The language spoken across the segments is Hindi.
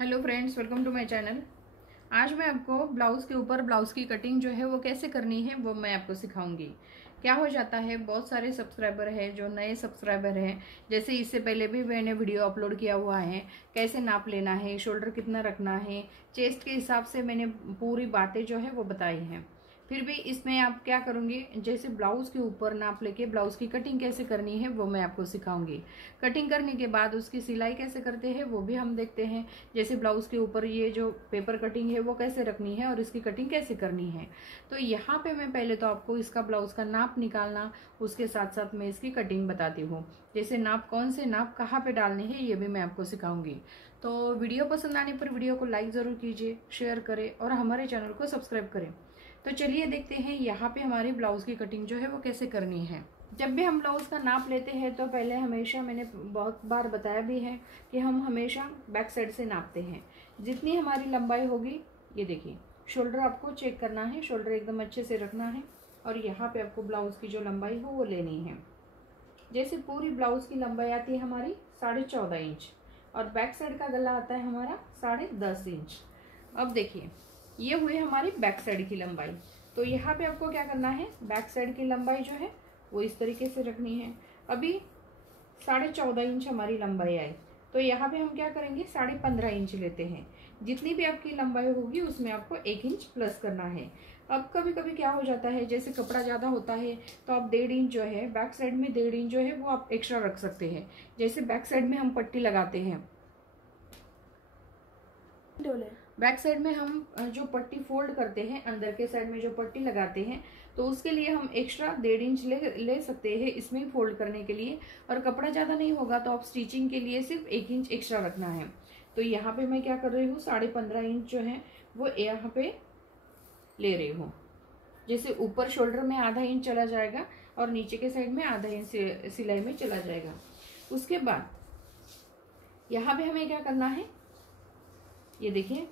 Hello friends, welcome to my channel. आज मैं आपको ब्लाउज़ के ऊपर ब्लाउज़ की कटिंग जो है वो कैसे करनी है वो मैं आपको सिखाऊंगी। क्या हो जाता है, बहुत सारे सब्सक्राइबर है जो नए सब्सक्राइबर हैं, जैसे इससे पहले भी मैंने वीडियो अपलोड किया हुआ है कैसे नाप लेना है, शोल्डर कितना रखना है, चेस्ट के हिसाब से मैंने पूरी बातें जो है वो बताई हैं। फिर भी इसमें आप क्या करूँगी, जैसे ब्लाउज़ के ऊपर नाप लेके ब्लाउज़ की कटिंग कैसे करनी है वो मैं आपको सिखाऊंगी। कटिंग करने के बाद उसकी सिलाई कैसे करते हैं वो भी हम देखते हैं। जैसे ब्लाउज़ के ऊपर ये जो पेपर कटिंग है वो कैसे रखनी है और इसकी कटिंग कैसे करनी है। तो यहाँ पे मैं पहले तो आपको इसका ब्लाउज़ का नाप निकालना, उसके साथ साथ मैं इसकी कटिंग बताती हूँ। जैसे नाप, कौन से नाप कहाँ पे डालने हैं ये भी मैं आपको सिखाऊंगी। तो वीडियो पसंद आने पर वीडियो को लाइक ज़रूर कीजिए, शेयर करें और हमारे चैनल को सब्सक्राइब करें। तो चलिए देखते हैं यहाँ पे हमारी ब्लाउज़ की कटिंग जो है वो कैसे करनी है। जब भी हम ब्लाउज़ का नाप लेते हैं तो पहले हमेशा, मैंने बहुत बार बताया भी है कि हम हमेशा बैक साइड से नापते हैं। जितनी हमारी लंबाई होगी, ये देखिए, शोल्डर आपको चेक करना है, शोल्डर एकदम अच्छे से रखना है और यहाँ पे आपको ब्लाउज़ की जो लंबाई हो वो लेनी है। जैसे पूरी ब्लाउज़ की लंबाई आती है हमारी 14.5 इंच और बैक साइड का गला आता है हमारा 10.5 इंच। अब देखिए, ये हुई हमारी बैक साइड की लंबाई। तो यहाँ पे आपको क्या करना है, बैक साइड की लंबाई जो है वो इस तरीके से रखनी है। अभी 14.5 इंच हमारी लंबाई आई, तो यहाँ पे हम क्या करेंगे, 15.5 इंच लेते हैं। जितनी भी आपकी लंबाई होगी उसमें आपको 1 इंच प्लस करना है। अब कभी कभी क्या हो जाता है, जैसे कपड़ा ज़्यादा होता है तो आप 1.5 इंच जो है बैक साइड में, 1.5 इंच जो है वो आप एक्स्ट्रा रख सकते हैं। जैसे बैक साइड में हम पट्टी लगाते हैं, बैक साइड में हम जो पट्टी फोल्ड करते हैं, अंदर के साइड में जो पट्टी लगाते हैं, तो उसके लिए हम एक्स्ट्रा 1.5 इंच ले सकते हैं इसमें फोल्ड करने के लिए। और कपड़ा ज़्यादा नहीं होगा तो आप स्टिचिंग के लिए सिर्फ 1 इंच एक्स्ट्रा रखना है। तो यहाँ पे मैं क्या कर रही हूँ, 15.5 इंच जो है वो यहाँ पे ले रही हूँ। जैसे ऊपर शोल्डर में आधा इंच चला जाएगा और नीचे के साइड में आधा इंच सिलाई में चला जाएगा। उसके बाद यहाँ पे हमें क्या करना है, ये देखिए,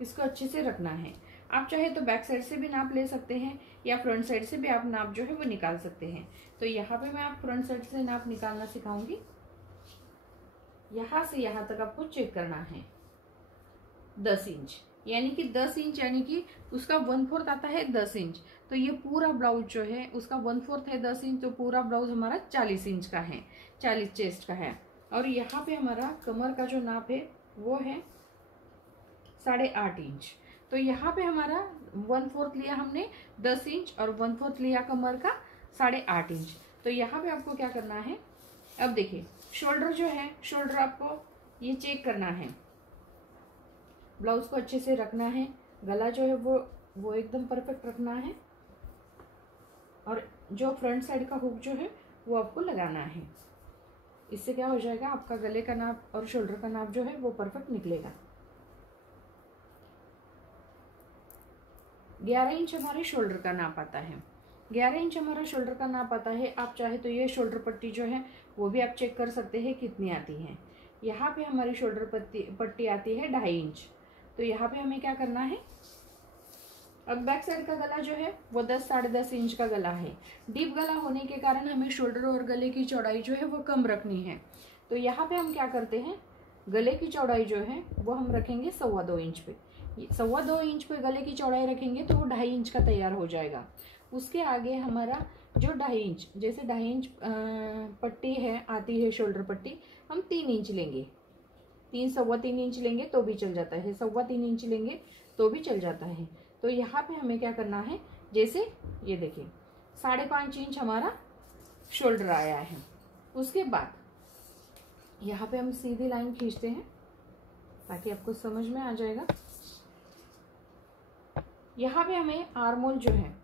इसको अच्छे से रखना है। आप चाहे तो बैक साइड से भी नाप ले सकते हैं या फ्रंट साइड से भी आप नाप जो है वो निकाल सकते हैं। तो यहाँ पे मैं आप फ्रंट साइड से नाप निकालना सिखाऊंगी। यहाँ से यहाँ तक आपको चेक करना है 10 इंच, यानी कि 10 इंच, यानी कि उसका 1/4 आता है 10 इंच। तो ये पूरा ब्लाउज जो है उसका 1/4 है 10 इंच, तो पूरा ब्लाउज हमारा 40 इंच का है, 40 चेस्ट का है। और यहाँ पे हमारा कमर का जो नाप है वो है 8.5 इंच। तो यहाँ पे हमारा 1/4 लिया हमने 10 इंच और 1/4 लिया कमर का 8.5 इंच। तो यहाँ पे आपको क्या करना है, अब देखिए, शोल्डर जो है, शोल्डर आपको ये चेक करना है, ब्लाउज को अच्छे से रखना है, गला जो है वो एकदम परफेक्ट रखना है और जो फ्रंट साइड का हुक जो है वो आपको लगाना है। इससे क्या हो जाएगा, आपका गले का नाप और शोल्डर का नाप जो है वो परफेक्ट निकलेगा। 11 इंच हमारे शोल्डर का नाप आता है, 11 इंच हमारा शोल्डर का नाप आता है। आप चाहे तो ये शोल्डर पट्टी जो है वो भी आप चेक कर सकते हैं कितनी आती है। यहाँ पे हमारी शोल्डर पट्टी आती है 2.5 इंच। तो यहाँ पे हमें क्या करना है, अब बैक साइड का गला जो है वो 10-10.5 इंच का गला है। डीप गला होने के कारण हमें शोल्डर और गले की चौड़ाई जो है वो कम रखनी है। तो यहाँ पे हम क्या करते हैं, गले की चौड़ाई जो है वो हम रखेंगे 2.25 इंच पे। 2.25 इंच पे गले की चौड़ाई रखेंगे तो वो 2.5 इंच का तैयार हो जाएगा। उसके आगे हमारा जो 2.5 इंच, जैसे 2.5 इंच पट्टी है, आती है शोल्डर पट्टी, हम 3 इंच लेंगे, 3-3.25 इंच लेंगे तो भी चल जाता है, 3.25 इंच लेंगे तो भी चल जाता है। तो यहाँ पे हमें क्या करना है, जैसे ये देखिए 5.5 इंच हमारा शोल्डर आया है। उसके बाद यहाँ पे हम सीधी लाइन खींचते हैं ताकि आपको समझ में आ जाएगा। यहाँ पे हमें आर्मोल जो है,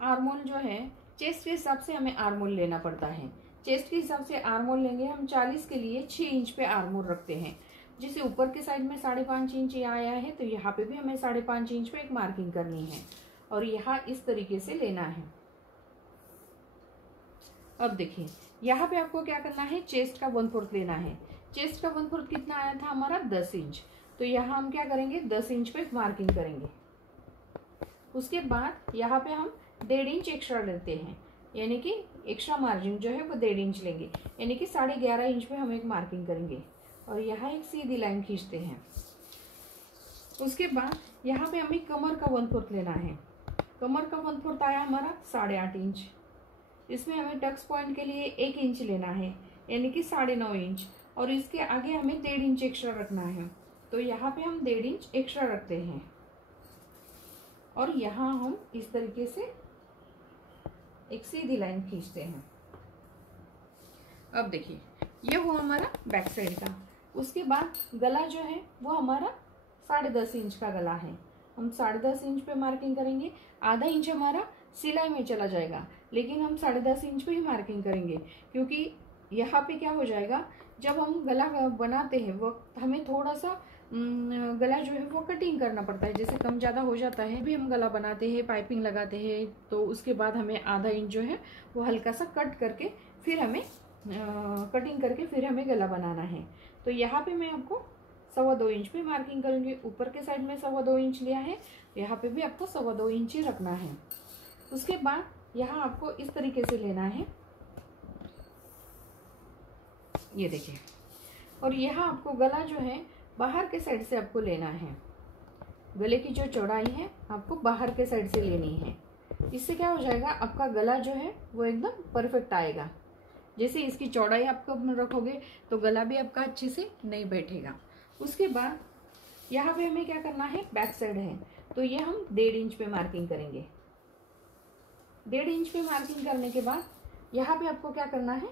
आर्मोल जो है चेस्ट के हिसाब से हमें आर्मोल लेना पड़ता है। चेस्ट के हिसाब से आर्मोल लेंगे हम, 40 के लिए 6 इंच पे आर्मोल रखते हैं। जैसे ऊपर के साइड में 5.5 इंच आया है तो यहाँ पे भी हमें 5.5 इंच पे एक मार्किंग करनी है और यहाँ इस तरीके से लेना है। अब देखिए, यहाँ पे आपको क्या करना है, चेस्ट का 1/4 लेना है। चेस्ट का 1/4 कितना आया था हमारा, 10 इंच। तो यहाँ हम क्या करेंगे, 10 इंच पे मार्किंग करेंगे। उसके बाद यहाँ पे हम 1.5 इंच एक्स्ट्रा लेते हैं, यानी कि एक्स्ट्रा मार्जिन जो है वो 1.5 इंच लेंगे, यानी कि 11.5 इंच पे हम एक मार्किंग करेंगे और यहाँ एक सीधी लाइन खींचते हैं। उसके बाद यहाँ पे हमें कमर का 1/4 लेना है। कमर का 1/4 आया हमारा 8.5 इंच। इसमें हमें टक्स पॉइंट के लिए 1 इंच लेना है, यानी कि 9.5 इंच, और इसके आगे हमें 1.5 इंच एक्स्ट्रा रखना है। तो यहाँ पे हम 1.5 इंच एक्स्ट्रा रखते हैं और यहाँ हम इस तरीके से एक सीधी लाइन खींचते हैं। अब देखिए ये वो हमारा बैक साइड का। उसके बाद गला जो है वो हमारा 10.5 इंच का गला है। हम 10.5 इंच पे मार्किंग करेंगे। आधा इंच हमारा सिलाई में चला जाएगा, लेकिन हम 10.5 इंच पे ही मार्किंग करेंगे, क्योंकि यहाँ पे क्या हो जाएगा, जब हम गला बनाते हैं वो हमें थोड़ा सा गला जो है वो कटिंग करना पड़ता है। जैसे कम ज़्यादा हो जाता है, भी हम गला बनाते हैं, पाइपिंग लगाते हैं, तो उसके बाद हमें आधा इंच जो है वो हल्का सा कट करके फिर हमें कटिंग करके फिर हमें गला बनाना है। तो यहाँ पे मैं आपको 2.25 इंच पे मार्किंग करूँगी। ऊपर के साइड में 2.25 इंच लिया है, यहाँ पे भी आपको 2.25 इंच ही रखना है। उसके बाद यहाँ आपको इस तरीके से लेना है, ये देखिए, और यहाँ आपको गला जो है बाहर के साइड से आपको लेना है। गले की जो चौड़ाई है आपको बाहर के साइड से लेनी है। इससे क्या हो जाएगा, आपका गला जो है वो एकदम परफेक्ट आएगा। जैसे इसकी चौड़ाई आपको रखोगे तो गला भी आपका अच्छे से नहीं बैठेगा। उसके बाद यहाँ पे हमें क्या करना है, बैक साइड है, तो ये हम 1.5 इंच पे मार्किंग करेंगे। 1.5 इंच पे मार्किंग करने के बाद यहाँ पे आपको क्या करना है,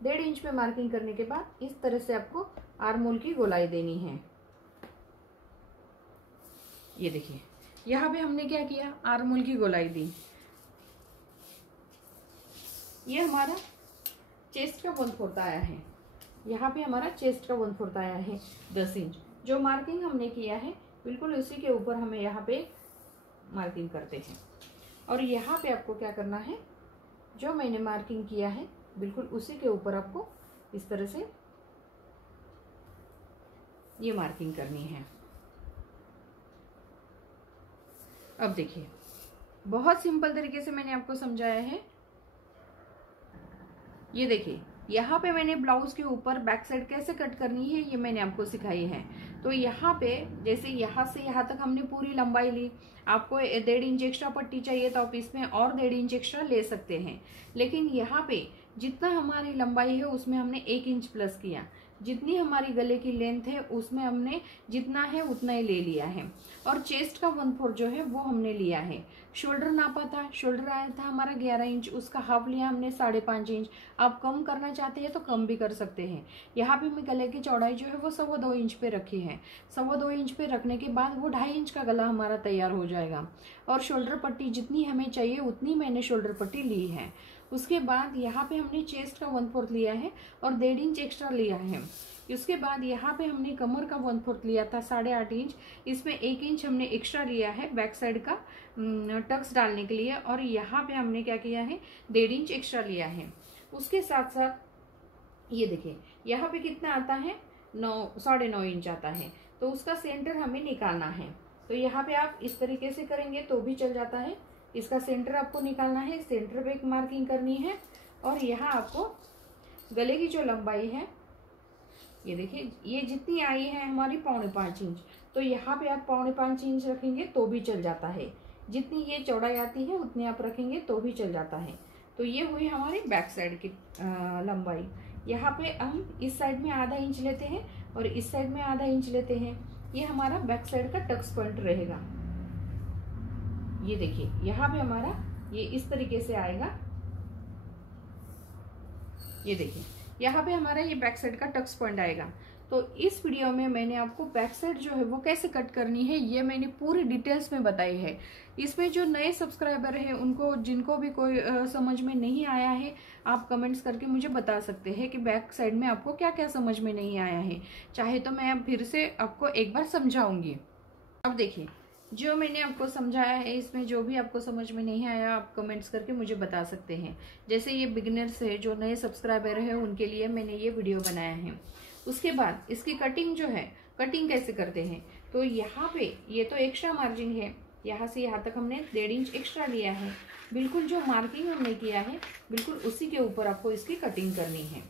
1.5 इंच पे मार्किंग करने के बाद इस तरह से आपको आर्म होल की गोलाई देनी है। ये देखिए यहाँ पे हमने क्या किया, आर्म होल की गोलाई दी। ये हमारा चेस्ट का 1/4 आया है। यहाँ पे हमारा चेस्ट का 1/4 आया है 10 इंच। जो मार्किंग हमने किया है बिल्कुल उसी के ऊपर हमें यहाँ पे मार्किंग करते हैं। और यहाँ पे आपको क्या करना है, जो मैंने मार्किंग किया है बिल्कुल उसी के ऊपर आपको इस तरह से ये मार्किंग करनी है। अब देखिए बहुत सिंपल तरीके से मैंने आपको समझाया है। ये देखिए यहाँ पे मैंने ब्लाउज के ऊपर बैक साइड कैसे कट करनी है ये मैंने आपको सिखाई है। तो यहाँ पे जैसे यहाँ से यहाँ तक हमने पूरी लंबाई ली, आपको 1.5 इंच एक्स्ट्रा पट्टी चाहिए तो आप इसमें और 1.5 इंच एक्स्ट्रा ले सकते हैं। लेकिन यहाँ पे जितना हमारी लंबाई है उसमें हमने 1 इंच प्लस किया। जितनी हमारी गले की लेंथ है उसमें हमने जितना है उतना ही ले लिया है। और चेस्ट का 1/4 जो है वो हमने लिया है। शोल्डर नापा था, शोल्डर आया था हमारा 11 इंच, उसका हाफ लिया हमने 5.5 इंच। आप कम करना चाहते हैं तो कम भी कर सकते हैं। यहाँ पे मैं गले की चौड़ाई जो है वो 2.25 इंच पे रखी है। 2.25 इंच पे रखने के बाद वो 2.5 इंच का गला हमारा तैयार हो जाएगा। और शोल्डर पट्टी जितनी हमें चाहिए उतनी मैंने शोल्डर पट्टी ली है। उसके बाद यहाँ पे हमने चेस्ट का 1/4 लिया है और 1.5 इंच एक्स्ट्रा लिया है। उसके बाद यहाँ पे हमने कमर का 1/4 लिया था 8.5 इंच, इसमें 1 इंच हमने एक्स्ट्रा लिया है बैक साइड का टक्स डालने के लिए। और यहाँ पे हमने क्या किया है, 1.5 इंच एक्स्ट्रा लिया है। उसके साथ साथ ये देखिए यहाँ पे कितना आता है, 9.5 इंच आता है। तो उसका सेंटर हमें निकालना है। तो यहाँ पे आप इस तरीके से करेंगे तो भी चल जाता है। इसका सेंटर आपको निकालना है, सेंटर पे एक मार्किंग करनी है। और यहाँ आपको गले की जो लंबाई है ये देखिए, ये जितनी आई है हमारी 4.25 इंच, तो यहाँ पे आप 4.25 इंच रखेंगे तो भी चल जाता है। जितनी ये चौड़ाई आती है उतनी आप रखेंगे तो भी चल जाता है। तो ये हुई हमारी बैक साइड की लंबाई। यहाँ पे हम इस साइड में आधा इंच लेते हैं और इस साइड में आधा इंच लेते हैं। ये हमारा बैक साइड का टक्स पॉइंट रहेगा। ये देखिए यहाँ पे हमारा ये इस तरीके से आएगा। ये देखिए यहाँ पे हमारा ये बैक साइड का टक्स पॉइंट आएगा। तो इस वीडियो में मैंने आपको बैक साइड जो है वो कैसे कट करनी है ये मैंने पूरी डिटेल्स में बताई है। इसमें जो नए सब्सक्राइबर हैं उनको जिनको भी कोई समझ में नहीं आया है, आप कमेंट्स करके मुझे बता सकते हैं कि बैक साइड में आपको क्या क्या समझ में नहीं आया है। चाहे तो मैं अब फिर से आपको एक बार समझाऊंगी। अब देखिए जो मैंने आपको समझाया है इसमें जो भी आपको समझ में नहीं आया आप कमेंट्स करके मुझे बता सकते हैं। जैसे ये बिगिनर्स है, जो नए सब्सक्राइबर है, उनके लिए मैंने ये वीडियो बनाया है। उसके बाद इसकी कटिंग जो है, कटिंग कैसे करते हैं, तो यहाँ पे ये तो एक्स्ट्रा मार्जिन है, यहाँ से यहाँ तक हमने 1.5 इंच एक्स्ट्रा लिया है। बिल्कुल जो मार्किंग हमने किया है बिल्कुल उसी के ऊपर आपको इसकी कटिंग करनी है।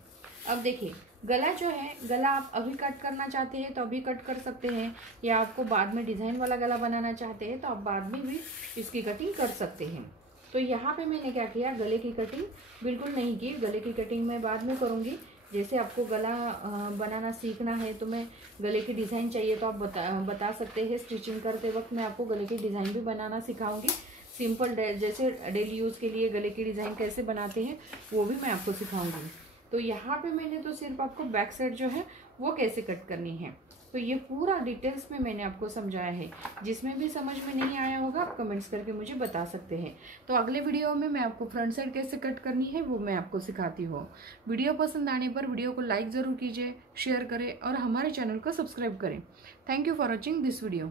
अब देखिए गला जो है, गला आप अभी कट करना चाहते हैं तो अभी कट कर सकते हैं, या आपको बाद में डिज़ाइन वाला गला बनाना चाहते हैं तो आप बाद में भी इसकी कटिंग कर सकते हैं। तो यहाँ पे मैंने क्या किया, गले की कटिंग बिल्कुल नहीं की। गले की कटिंग मैं बाद में करूँगी। जैसे आपको गला बनाना सीखना है तो मैं गले की डिज़ाइन चाहिए तो आप बता सकते हैं। स्टिचिंग करते वक्त मैं आपको गले की डिज़ाइन भी बनाना सिखाऊंगी। सिंपल जैसे डेली यूज़ के लिए गले की डिज़ाइन कैसे बनाते हैं वो भी मैं आपको सिखाऊंगी। तो यहाँ पे मैंने तो सिर्फ आपको बैक साइड जो है वो कैसे कट करनी है, तो ये पूरा डिटेल्स में मैंने आपको समझाया है। जिसमें भी समझ में नहीं आया होगा आप कमेंट्स करके मुझे बता सकते हैं। तो अगले वीडियो में मैं आपको फ्रंट साइड कैसे कट करनी है वो मैं आपको सिखाती हूँ। वीडियो पसंद आने पर वीडियो को लाइक ज़रूर कीजिए, शेयर करें और हमारे चैनल को सब्सक्राइब करें। Thank you for watching this video.